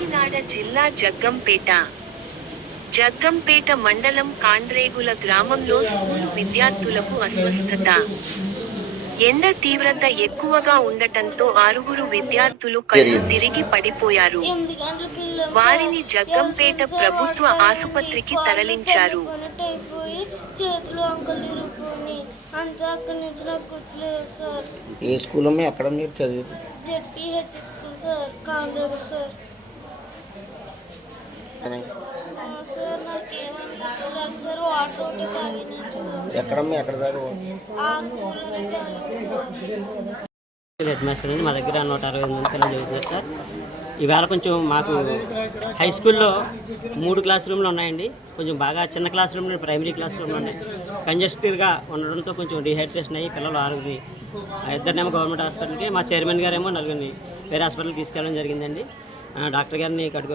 కాకినాడ జిల్లా జగ్గంపేట. జగ్గంపేట మండలం కాండ్రేగుల గ్రామంలో స్కూలు విద్యార్థులకు అస్వస్థత. ఎండ తీవ్రత ఎక్కువగా ఉండటంతో ఆరుగురు విద్యార్థులు కళ్ళు తిరిగి పడిపోయారు. వారిని. జగ్గంపేట ప్రభుత్వ ఆసుపత్రికి తరలించారు. అక్కడి ఏ స్కూల్ అమ్మా ఎక్కడ మీరు చదివి జెడ్పీహెచ్ స్కూల్ సార్. సార్. ఎక్కడమ్మా ఎక్కడ దాకా ఆ స్కూల్లోనే తాగాను. సార్ హెడ్ మాస్టర్ అండి మా దగ్గర నూట అరవై ఐదు మంది పిల్లలు చదువుతున్నారు సార్. ఈవేళ కొంచెం మాకు హై స్కూల్లో మూడు క్లాస్ రూమ్లు ఉన్నాయండి. కొంచెం బాగా చిన్న క్లాస్ రూమ్లు ప్రైమరీ క్లాస్ రూమ్లు ఉన్నాయి. కంజెస్టివ్గా ఉండడంతో కొంచెం డిహైడ్రేషన్ అయ్యి పిల్లలు ఆరుగురి ఇద్దరినేమో గవర్నమెంట్ హాస్పిటల్కి మా చైర్మన్ గారేమో నలుగురిని వేరే హాస్పిటల్కి తీసుకెళ్ళడం జరిగిందండి. డాక్టర్ గారిని కడుగు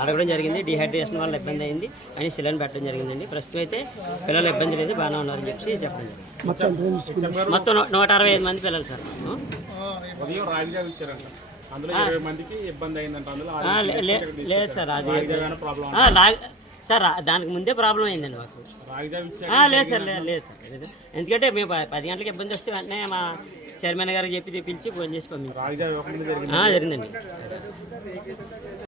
అడగడం జరిగింది. డిహైడ్రేషన్ వల్ల ఇబ్బంది అయింది. అని సిలిండర్ పెట్టడం జరిగిందండి. ప్రస్తుతం అయితే పిల్లలు ఇబ్బంది లేదు బాగానే ఉన్నారని చెప్పి చెప్పండి మొత్తం నూట అరవై ఐదు మంది పిల్లలు సార్ ఉం? ఉదయం రాగిజావ ఇచ్చారంట. అందులో ఇరవై మందికి ఇబ్బంది అయిందంట. అందులో ఆ, లే- లే- లేదు సార్ అది సార్ దానికి ముందే ప్రాబ్లం అయిందండి మాకు. లేదు సార్ లేదు లేదు సార్. ఎందుకంటే మేము పది గంటలకు ఇబ్బంది వస్తే వెంటనే మా చైర్మన్ గారికి చెప్పి పిలిచి ఫోన్ చేసి పంపించాం. జరిగిందండి.